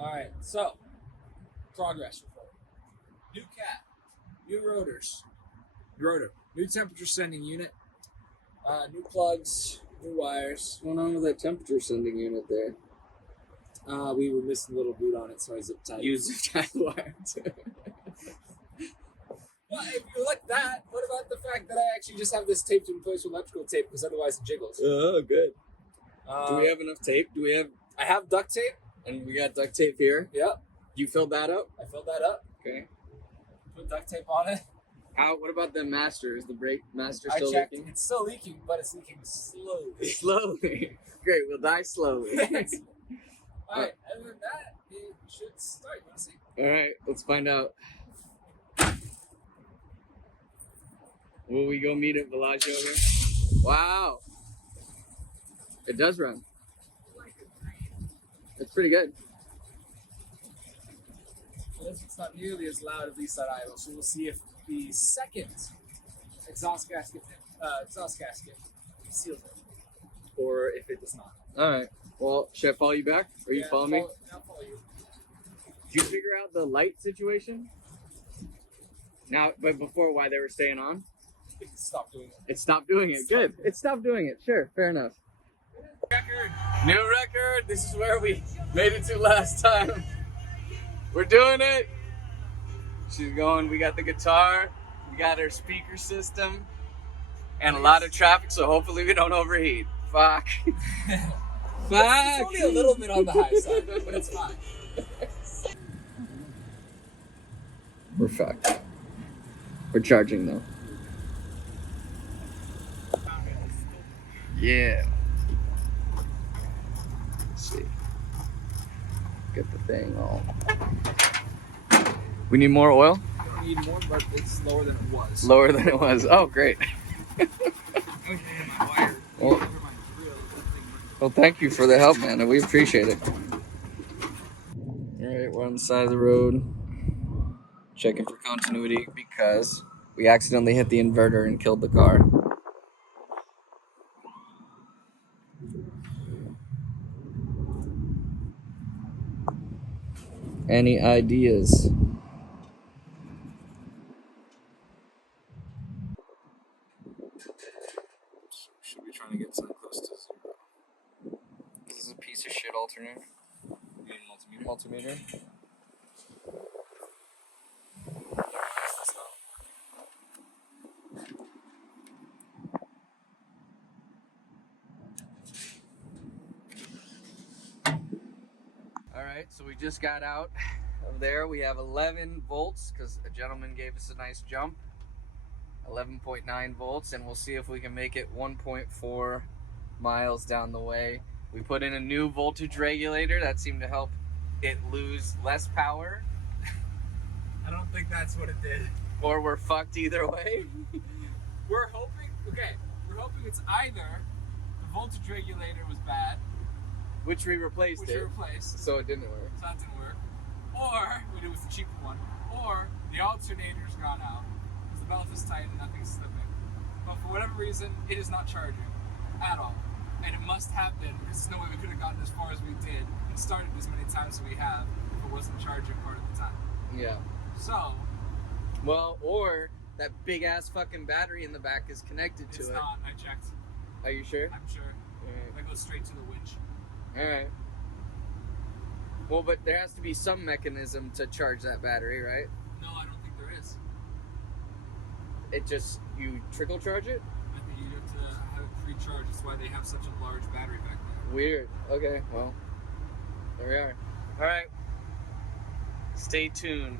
Alright, so, progress report. New cat, new rotors, new temperature sending unit, new plugs, new wires. What's going on with that temperature sending unit there? We were missing a little boot on it, so I zip tied. You zip tie wire. Well, if you like that, what about the fact that I actually just have this taped in place with electrical tape because otherwise it jiggles? Oh, good. Do we have enough tape? I have duct tape. And we got duct tape here. Yep. You filled that up? I filled that up. Okay. Put duct tape on it. What about the master? Is the brake master still I checked. leaking? It's still leaking, but it's leaking slowly. Slowly. Great. We'll die slowly. All right. Other than that, it should start. You want to see? All right. Let's find out. Will we go meet at Bellagio here? Wow. It does run. It's pretty good. It's not nearly as loud, at least at idle. So we'll see if the second exhaust gasket seals it, or if it does not. All right. Well, should I follow you back? Or you follow me? I'll follow you. Did you figure out the light situation? Now, but before, why they were staying on? It stopped doing it. It stopped doing it. Good. It stopped doing it. Sure. Fair enough. Record. New record. This is where we made it to last time. We're doing it. She's going. We got the guitar. We got our speaker system. And a lot of traffic, so hopefully we don't overheat. Fuck. Fuck. It's only a little bit on the high side, but it's fine. We're fucked. We're charging though. Yeah. Let's see. Get the thing all. We need more oil? We need more, but it's lower than it was. Lower than it was. Oh, great. Well, thank you for the help, man. We appreciate it. All right, we're on the side of the road, checking for continuity because we accidentally hit the inverter and killed the car. Any ideas? Should be trying to get something close to 0. This is a piece of shit alternator. You need a multimeter? Multimeter. Alright, so we just got out of there. We have 11 volts because a gentleman gave us a nice jump. 11.9 volts, and we'll see if we can make it 1.4 miles down the way. We put in a new voltage regulator that seemed to help it lose less power. I don't think that's what it did. Or we're fucked either way. We're hoping it's either the voltage regulator was bad, Which we replaced it. So it didn't work. So that didn't work. Or we did with the cheaper one. Or the alternator's gone out. Because the belt is tight and nothing's slipping. But for whatever reason, it is not charging at all. And it must have been, because there's no way we could have gotten as far as we did and started as many times as we have if it wasn't charging part of the time. Yeah. So, well, or that big ass fucking battery in the back is connected to it. It's not. I checked. Are you sure? I'm sure. Alright. I go straight to the winch. Alright. Well, but there has to be some mechanism to charge that battery, right? No, I don't think there is. It just, you trickle charge it? I think you have to have it pre-charged. That's why they have such a large battery back there. Weird. Okay, well, there we are. Alright. Stay tuned.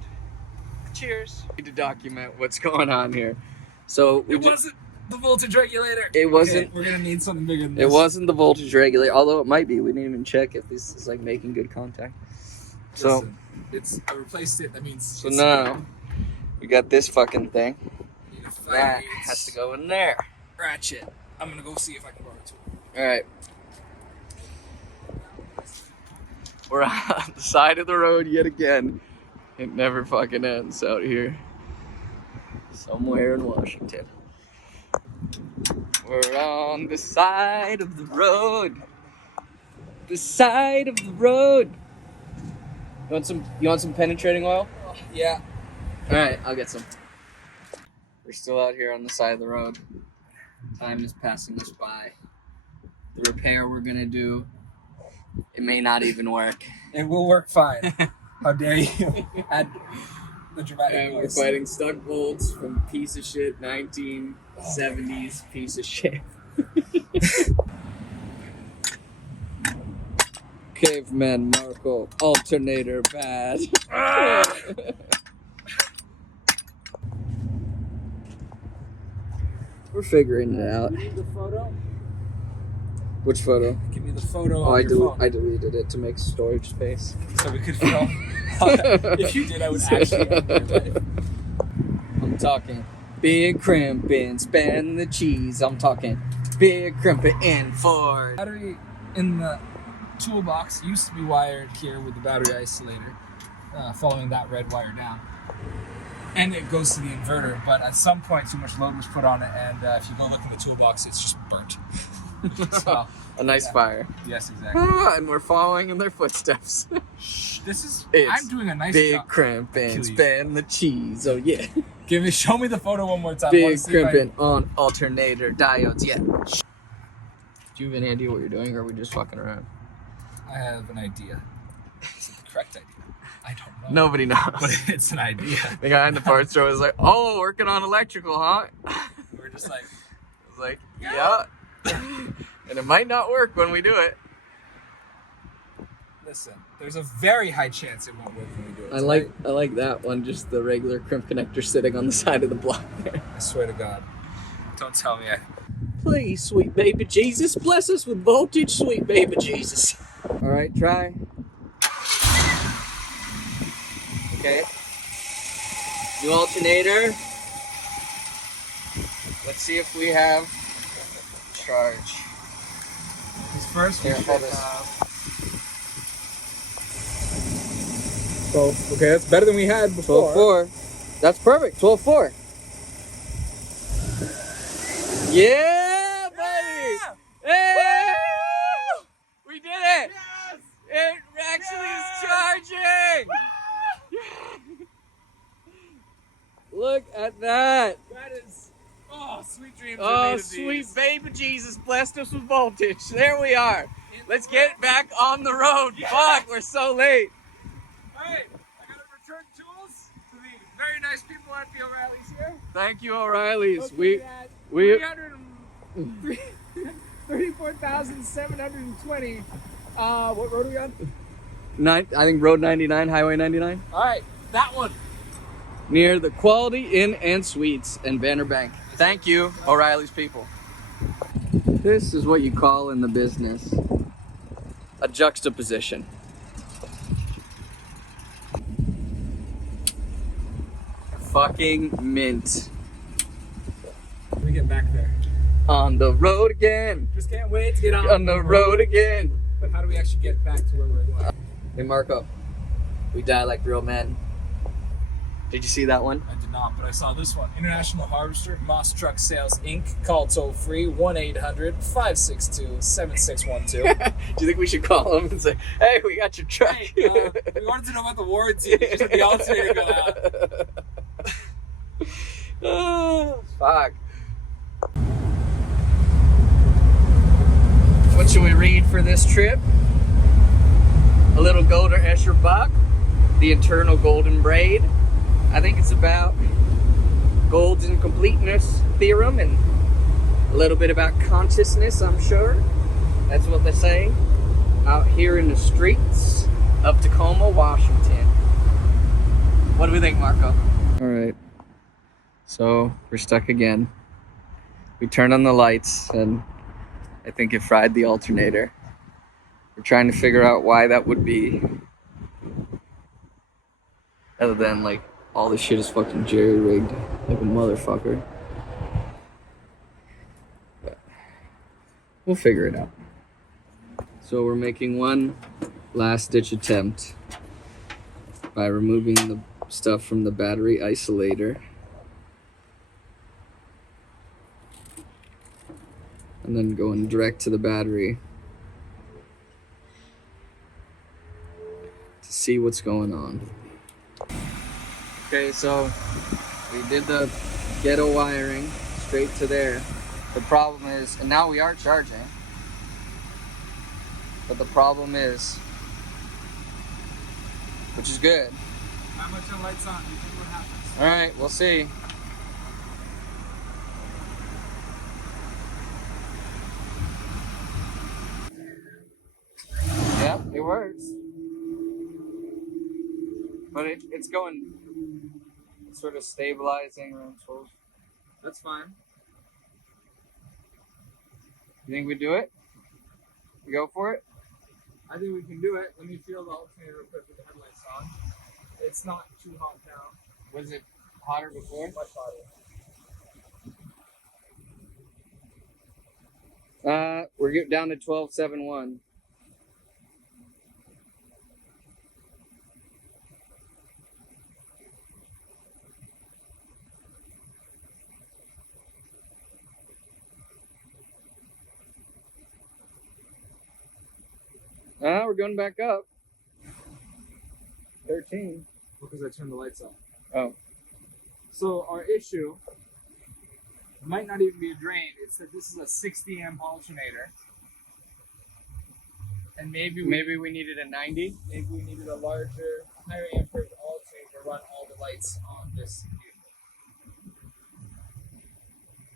Cheers. We need to document what's going on here. So it wasn't the voltage regulator. It wasn't. Okay, we're gonna need something bigger than this. It wasn't the voltage regulator, although it might be. We didn't even check if this is like making good contact. So Listen, I replaced it. That means. So now we got this fucking thing. That 5/8 has to go in there. ratchet. I'm gonna go see if I can borrow it. All right. We're on the side of the road yet again. It never fucking ends out here. Somewhere in Washington. We're on the side of the road. The side of the road. You want some penetrating oil? Yeah. All right, I'll get some. We're still out here on the side of the road. Time is passing us by. The repair we're gonna do, it may not even work. It will work fine. How dare you add the dramatic And we're voice. fighting stuck bolts from piece of shit 1970s piece of shit. Caveman Marco, alternator bad. We're figuring it out. You need the photo? Which photo? Give me the photo Oh, on your phone. I deleted it to make storage space. So we could film. If you did, I would actually end your life. I'm talking big crimping, spend the cheese. I'm talking big crimping in Ford. Battery in the toolbox used to be wired here with the battery isolator, following that red wire down. And it goes to the inverter, but at some point too much load was put on it, and if you go look in the toolbox, it's just burnt. So, A nice fire. yes, exactly. And we're following in their footsteps. Shh, this is. It's I'm doing a nice big job. crimping, Kill you. spend the cheese. Oh yeah. Show me the photo one more time. I Big wanna see if I- crimping on alternator diodes. Yeah. Do you have any idea what you're doing, or are we just fucking around? I have an idea. Is it the correct idea? I don't know. Nobody knows. But it's an idea. The guy in the parts store was like, "Oh, working on electrical, huh?" We're just like, I was like, "Yeah." And it might not work when we do it. listen, there's a very high chance it won't work when we do it. I like that one, just the regular crimp connector sitting on the side of the block there. I swear to God. Don't tell me. Please, sweet baby Jesus, bless us with voltage, sweet baby Jesus. All right, try. Okay. New alternator. Let's see if we have charge. These first Here, we hold should this. have... So, okay, that's better than we had before. 12.4. That's perfect. 12.4. Yeah, buddy. Hey! We did it. Yes! It actually Yes! is charging. Look at that. That is... Oh, sweet dreams are Oh, made of sweet these. baby Jesus blessed us with voltage. There we are. In Let's the get back on the road. Yes! Fuck, we're so late. Alright, I gotta return tools to the very nice people at the O'Reilly's here. Thank you, O'Reilly's. Looking at we 34,720. What road are we on? I think Road 99, Highway 99. Alright, that one. Near the Quality Inn and Suites in Banner Bank. Thank you, O'Reilly's people. This is what you call in the business a juxtaposition. Fucking mint. We get back there. On the road again. Just can't wait to get On the road again. But how do we actually get back to where we're going? Hey, Marco. We die like real men. Did you see that one? I did not, but I saw this one. International Harvester, Moss Truck Sales Inc. Call toll free 1-800-562-7612. Do you think we should call them and say, hey, we got your truck? Hey, we wanted to know about the warranty. Just let the alternator go out. Oh, fuck. What should we read for this trip? A little Golder Escher Buck, the internal golden braid. I think it's about golden completeness theorem and a little bit about consciousness, I'm sure. That's what they're saying out here in the streets of Tacoma, Washington. What do we think, Marco? All right. So we're stuck again. We turned on the lights and I think it fried the alternator. We're trying to figure out why that would be. Other than like all this shit is fucking jerry-rigged like a motherfucker. But we'll figure it out. So we're making one last ditch attempt by removing the stuff from the battery isolator. And then going direct to the battery to see what's going on. Okay, so we did the ghetto wiring straight to there. The problem is, and now we are charging, but the problem is, which is good. How much the lights on? You think what happens? All right, we'll see. Yep, it works. But it's going, it's sort of stabilizing around 12. That's fine. You think we do it? We go for it? I think we can do it. Let me feel the alternator real quick with the headlights on. It's not too hot now. Was it hotter before? Much hotter. We're getting down to 12.71. We're going back up. 13. Because I turned the lights on. Oh. So our issue might not even be a drain. It's that this is a 60 amp alternator. And maybe we needed a 90. Maybe we needed a larger, higher amperage alternator to run all the lights on this vehicle.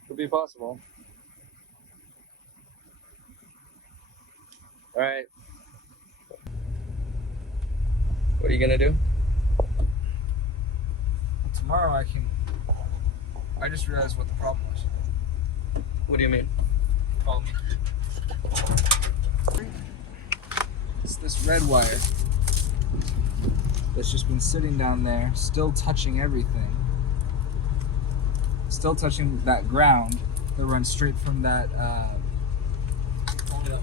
Could be possible. All right. What are you gonna do? Tomorrow I just realized what the problem was. What do you mean? Follow me. It's this red wire that's just been sitting down there, still touching everything. Still touching that ground that runs straight from that that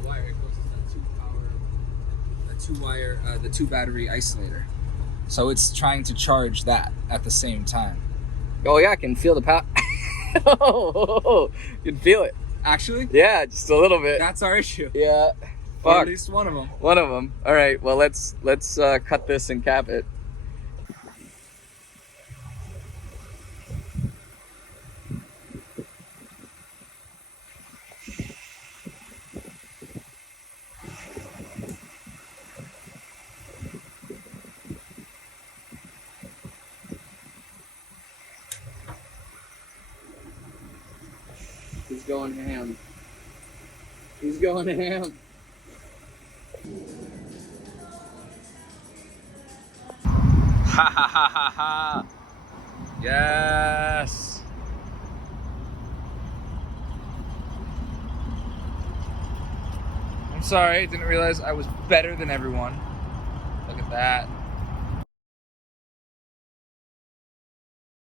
wire. It goes to the two battery isolator. So it's trying to charge that at the same time. Oh yeah, I can feel the power. You can feel it. Actually? Yeah, just a little bit. That's our issue. Yeah. Or Fuck. at least one of them. One of them. All right. Well, let's cut this and cap it. He's going ham. He's going ham. Ha ha ha ha ha. Yes. I'm sorry, didn't realize I was better than everyone. Look at that.